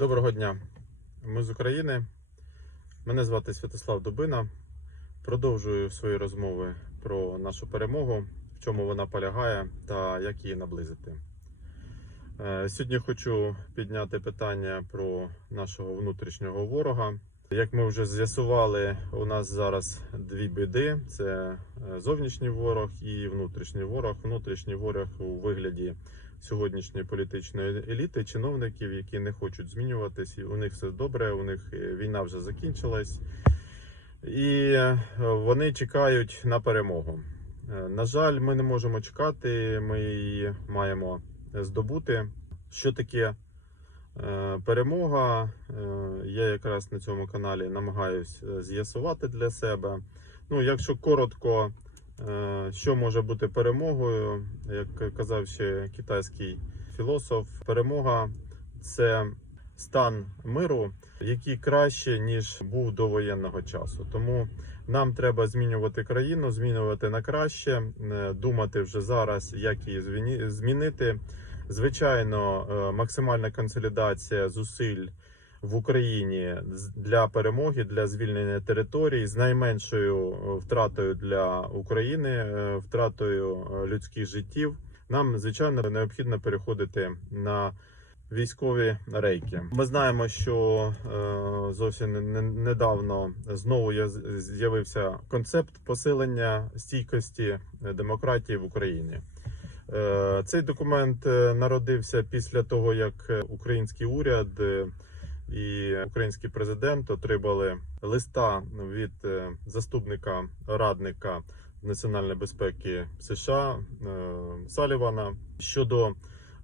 Доброго дня. Ми з України. Мене звати Святослав Дубина. Продовжую свої розмови про нашу перемогу, в чому вона полягає та як її наблизити. Е, Сьогодні хочу підняти питання про нашого внутрішнього ворога. Як ми вже з'ясували, у нас зараз дві біди: це е, зовнішній ворог і внутрішній ворог. Внутрішній ворог у вигляді сьогоднішньої політичної еліти, чиновників, які не хочуть змінюватись. У них все добре, у них е, війна вже закінчилась, і е, вони чекають на перемогу. Е, На жаль, ми не можемо чекати. Ми її маємо здобути. Що таке перемога? Я якраз на цьому каналі намагаюсь з'ясувати для себе. Ну, якщо коротко, Що може бути перемогою? Як казав ще китайський філософ, перемога це стан миру, який краще ніж був до воєнного часу. Тому нам треба змінювати країну, змінювати на краще, е, думати вже зараз, як її змінити. Звичайно, е, максимальна консолідація зусиль в Україні для перемоги, для звільнення територій з найменшою е, втратою для України, е, втратою е, людських життів. Нам звичайно необхідно переходити на військові рейки. Ми знаємо, що зовсім не- не- недавно знову з'явився концепт посилення стійкості демократії в Україні. Цей документ народився після того, як український уряд і український президент отримали листа від е, заступника радника національної безпеки США е, Салівана щодо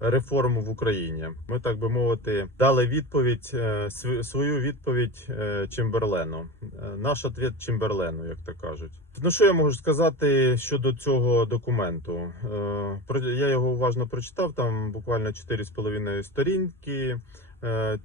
реформ в Україні. Ми так би мовити дали відповідь е, свою відповідь Чемберлену. Наш ответ Чемберлену, як то кажуть. Ну що я можу сказати щодо цього документу? Я його уважно прочитав. Там буквально 4,5 сторінки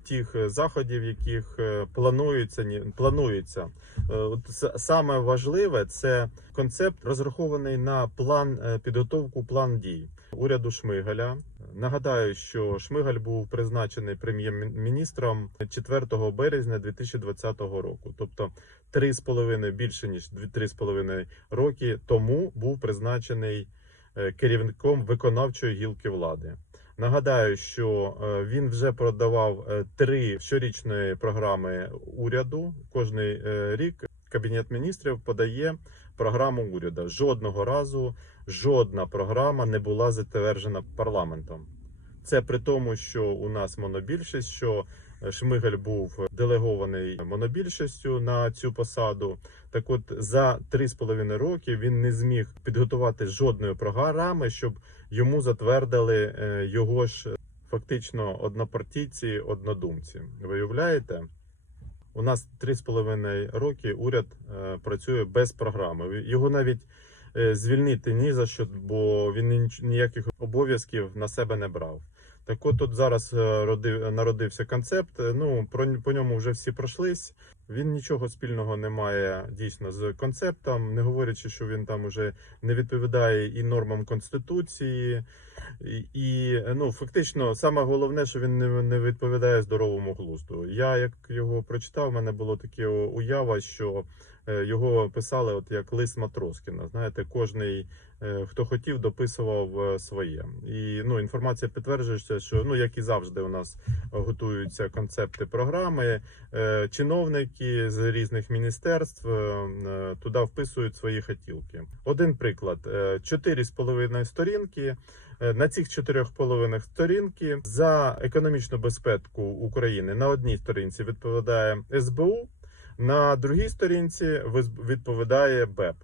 тих заходів, яких е, планується планується. Е, От саме важливе це концепт розрахований на план е, підготовку, план дій уряду Шмигаля. Нагадаю, що Шмигаль був призначений прем'єр-міністром 4 березня 2020 року, тобто 3,5 більше ніж 3,5 роки тому був призначений е, керівником виконавчої гілки влади. Нагадаю, що е, він вже продавав е, три щорічної програми уряду. Кожний е, рік кабінет міністрів подає програму уряду. Жодного разу жодна програма не була затверджена парламентом. Це при тому, що у нас монобільшість, що Шмигаль був делегований монобільшістю на цю посаду. Так, от за 3,5 роки він не зміг підготувати жодної програми, щоб йому затвердили е, його ж фактично однопартійці, однодумці. Ви уявляєте? У нас 3,5 роки уряд е, працює без програми. Його навіть е, звільнити ні за що, бо він ніяких обов'язків на себе не брав. Так от тут зараз е, родив, народився концепт. е, Ну про по ньому вже всі пройшлись. Він нічого спільного не має дійсно з концептом, не говорячи, що він там уже не відповідає і нормам конституції, і, і ну фактично саме головне, що він не, не відповідає здоровому глузду. Я як його прочитав, в мене було таке уява, що е, його писали, от як лист Матроскіна. Знаєте, кожний хто хотів, дописував е, своє. І ну інформація підтверджується, що ну як і завжди, у нас готуються концепти програми. Е, Чиновники з різних міністерств е, е, туди вписують свої хотілки. Один приклад: Е, чотири з половиною сторінки. Е, На цих чотирьох половинах сторінки за економічну безпеку України на одній сторінці відповідає СБУ, на другій сторінці відповідає БЕП.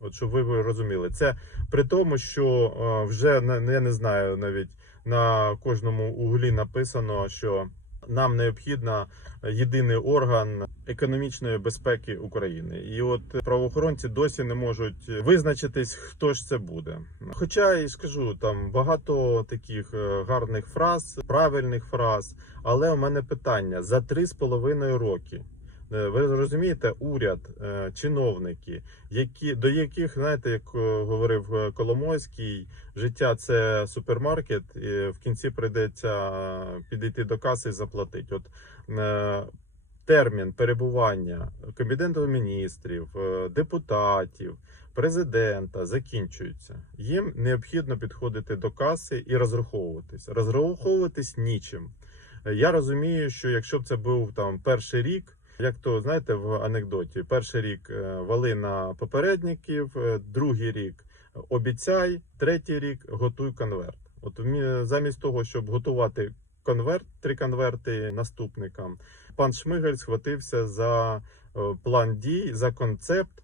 От щоб ви розуміли, це при тому, що е, вже я не знаю навіть на кожному углі написано, що нам необхідно єдиний орган економічної безпеки України. І от правоохоронці досі не можуть визначитись, хто ж це буде. Хоча і скажу там багато таких е, гарних фраз, правильних фраз. Але у мене питання за три з половиною роки. Е, Ви розумієте, уряд, е, чиновники, які до яких знаєте, як е, говорив Коломойський, життя це супермаркет, і в кінці прийдеться підійти до каси і заплатити. От термін перебування кабінету міністрів, депутатів, президента закінчується. Їм необхідно підходити до каси і розраховуватись. Розраховуватись нічим. Я розумію, що якщо б це був там перший рік. Як то знаєте в анекдоті, перший рік е, вали на попередників, е, другий рік обіцяй, третій рік готуй конверт. От замість того, щоб готувати конверт, три конверти наступникам, пан Шмигаль схватився за е, план дій, за концепт, е,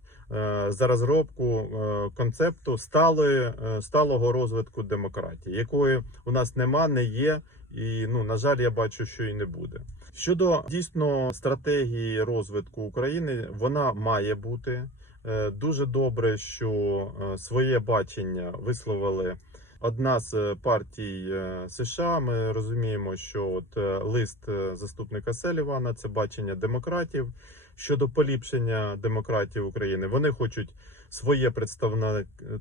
за розробку е, концепту сталої, е, сталого розвитку демократії, якої у нас нема, не є, і ну на жаль, я бачу, що і не буде. Щодо дійсно стратегії розвитку України, вона має бути Е, дуже добре, що е, своє бачення висловили одна з е, партій е, США. Ми розуміємо, що от е, лист заступника Селівана це бачення демократів щодо поліпшення демократії України. Вони хочуть своє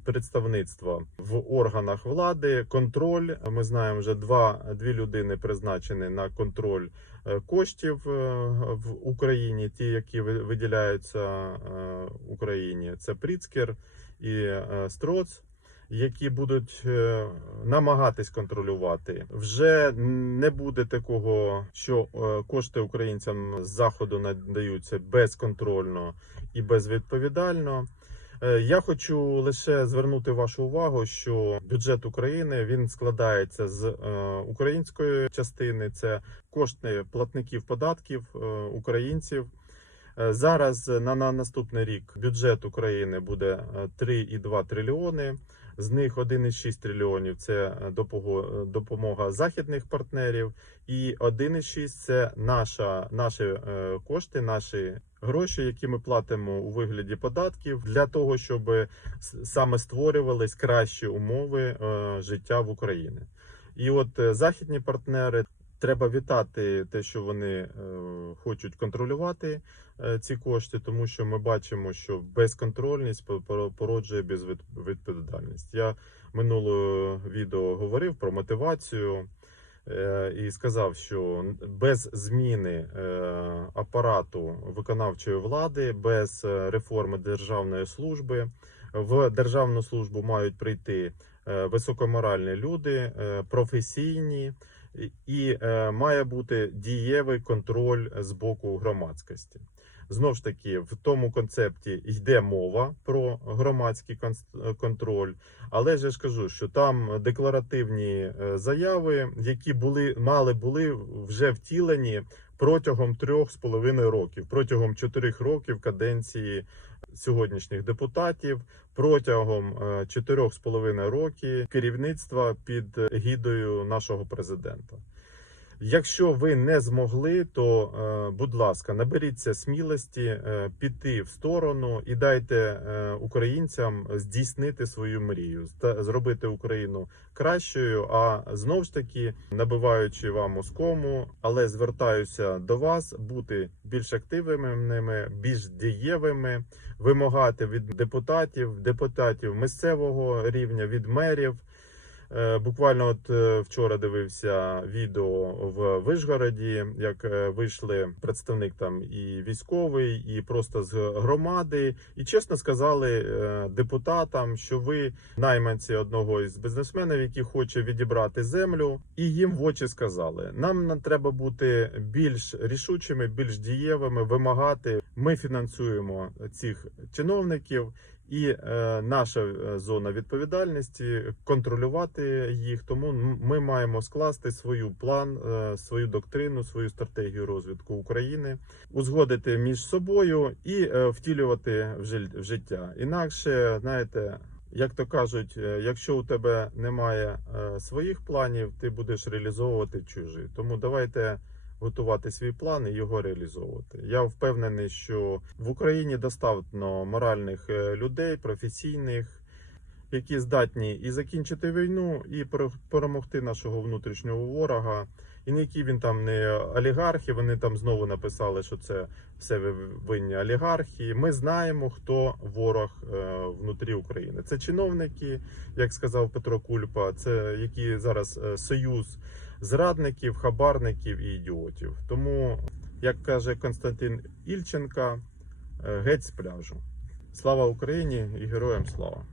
представництво в органах влади, контроль. Ми знаємо, вже два дві людини призначені на контроль коштів в Україні, ті, які ви- виділяються Україні. Це Пріцкер і Строц. Які будуть е, намагатись контролювати, вже не буде такого, що е, кошти українцям з заходу надаються безконтрольно і безвідповідально. Е, Я хочу лише звернути вашу увагу, що бюджет України він складається з української частини, це кошти платників податків українців. Зараз на, на наступний рік бюджет України буде е, 3,2 трильйони. З них 1,6 трильйонів це е, е, допомога західних партнерів, і 1,6 це наша, наші е, кошти, наші гроші, які ми платимо у вигляді податків для того, щоб саме створювались кращі умови життя в Україні. І от західні партнери треба вітати те, що вони е, хочуть контролювати е, ці кошти, тому що ми бачимо, що безконтрольність по- по- породжує безвідповідальність. Я минулого відео говорив про мотивацію. е, І сказав, що без зміни апарату виконавчої влади, без реформи державної служби в державну службу мають прийти високоморальні люди, професійні, і- е, має бути дієвий контроль з боку громадськості. Знову ж таки, в тому концепті йде мова про громадський конс- контроль, але ж я ж кажу, що там декларативні е, заяви, які були мали були вже втілені протягом трьох з половиною років, протягом чотирьох років каденції сьогоднішніх депутатів, протягом е, чотирьох з половиною років керівництва під гідою нашого президента. Якщо ви не змогли, то е, будь ласка, наберіться смілості е, піти в сторону і дайте е, українцям здійснити свою мрію, зробити Україну кращою. А знову ж таки, набиваючи вам оскому, але звертаюся до вас бути більш активними, більш дієвими, вимагати від депутатів, депутатів місцевого рівня, від мерів. Е, Буквально от е, вчора дивився відео в Вишгороді, як е, вийшли представник там і військовий, і просто з громади, і чесно сказали депутатам, що ви найманці одного із бізнесменів, який хоче відібрати землю, і їм в очі сказали: нам на- треба бути більш рішучими, більш дієвими, вимагати. Ми фінансуємо цих чиновників. І е, наша е, зона відповідальності контролювати їх. Тому ми маємо скласти свою план, е, свою доктрину, свою стратегію розвитку України, узгодити між собою і втілювати в життя. Інакше, знаєте, як то кажуть, якщо у тебе немає своїх планів, ти будеш реалізовувати чужі. Тому давайте готувати свій план і його реалізовувати. Я впевнений, що в Україні достатньо моральних е, людей, професійних, які здатні і закінчити війну, і пере- перемогти нашого внутрішнього ворога, І ніякі він там не олігархи. Вони там знову написали, що це все ви- винні олігархи. Ми знаємо, хто ворог е, внутрі України. Це чиновники, як сказав Петро Кульпа, це які зараз е, союз зрадників, хабарників і ідіотів. Тому, як каже Константин Ільченка, е, геть з пляжу. Слава Україні і героям слава!